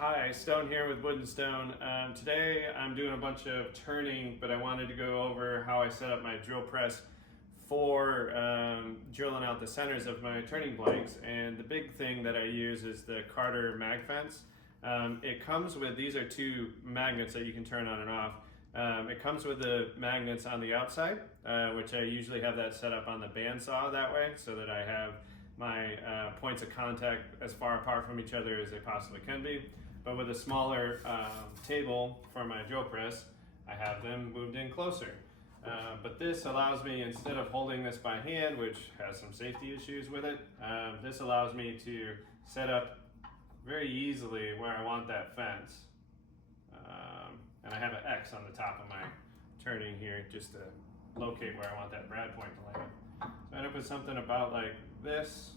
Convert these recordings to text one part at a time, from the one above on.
Hi, Stone here with Wood and Stone. Today I'm doing a bunch of turning, but I wanted to go over how I set up my drill press for drilling out the centers of my turning blanks. And the big thing that I use is the Carter MAGFENCE. It comes with, these are two magnets that you can turn on and off. It comes with the magnets on the outside, which I usually have that set up on the bandsaw that way, so that I have my points of contact as far apart from each other as they possibly can be. But with a smaller table for my drill press, I have them moved in closer. But this allows me, instead of holding this by hand, which has some safety issues with it, this allows me to set up very easily where I want that fence. And I have an X on the top of my turning here just to locate where I want that brad point to land. So I end up with something about like this,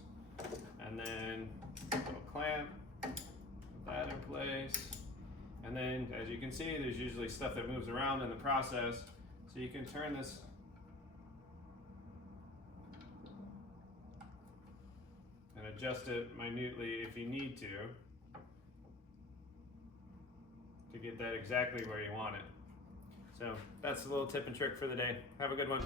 and then a little clamp, put that in place. And then, as you can see, there's usually stuff that moves around in the process, so you can turn this and adjust it minutely if you need to get that exactly where you want it. So that's a little tip and trick for the day. Have a good one.